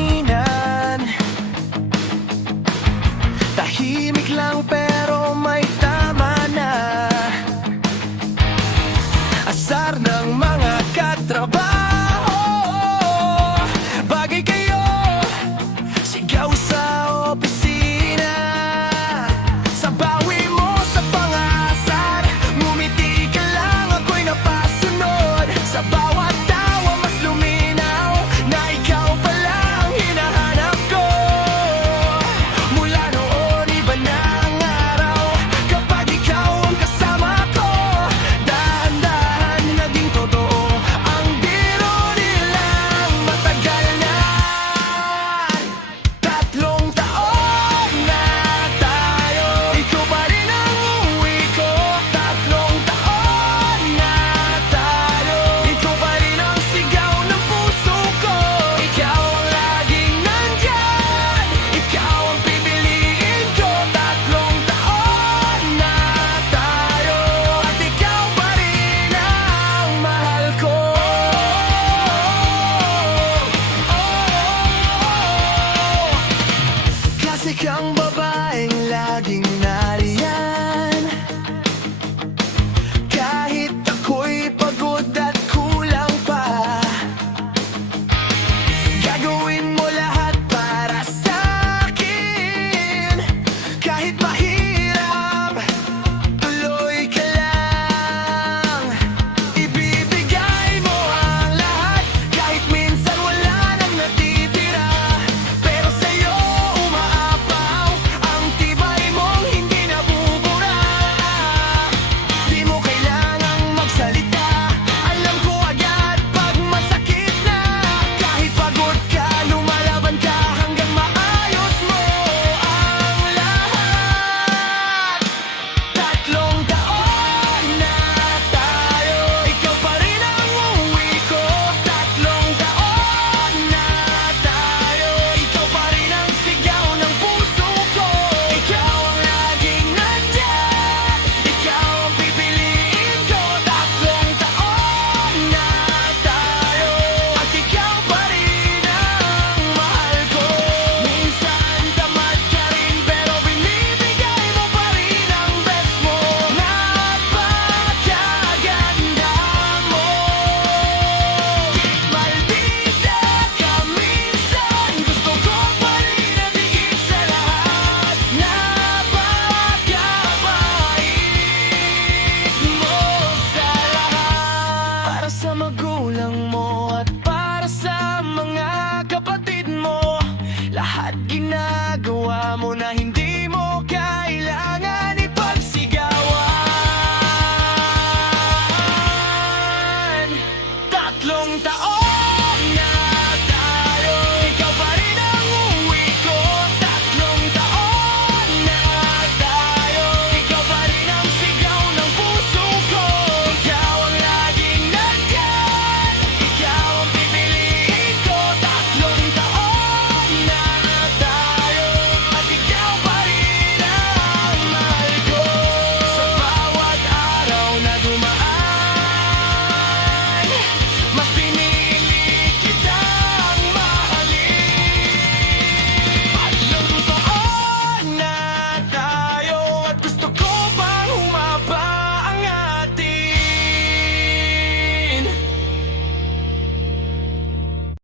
hanginan. Tahimik lang pero may tama na. Asar ng mga katrabaho, bagay kayo, sigaw sa opisina. Sa bawi mo sa pangasar, ngumiti ka lang, ako'y napasunod. Sa bawat tawa mas luminaw na ikaw pala ang hinahanap ko. Mula noon iba na ang araw kapag ikaw ang kasama ko. Dahan-dahan naging totoo ang biro nilang matagal na. 3 taon na tayo, ikaw pa rin ang uwi ko. 3 taon na tayo, ikaw pa rin ang sigaw ng puso ko. Ikaw ang laging nandyan, ikaw ang pipiliin ko. 3 taon na tayo, at ikaw pa rin ang mahal ko. Kasi kang babaeng laging nariyan, kahit ako'y pagod at kulang pa. Gagawin mo lahat para sa'kin, kahit mahirap, tuloy ka lang. Ibibigay mo ang lahat, kahit minsan wala nang natitira. Pero sa'yo umaapaw ang tibay mong hindi nabubura. Di mo kailangang magsalita, alam ko agad pag masakit na. Kahit pagod ka, lumalaban ka hanggang maayos mo ang lahat. 3 taon na tayo, ikaw pa rin ang uwi ko. 3 taon na tayo, ikaw pa rin ang sigaw ng puso ko. Ikaw ang laging nandyan, ikaw ang pipiliin ko. 3 taon na tayo, at ikaw pa rin ang mahal ko. Minsan tamad ka rin pero binibigay mo pa rin ang best mo. Napakaganda mo, maldita ka minsan, gusto ko pa rin at higit sa lahat. Napakabait mo sa lahat. Para sa magulang mo at para sa mga kapatid mo, lahat ginagawa mo na hindi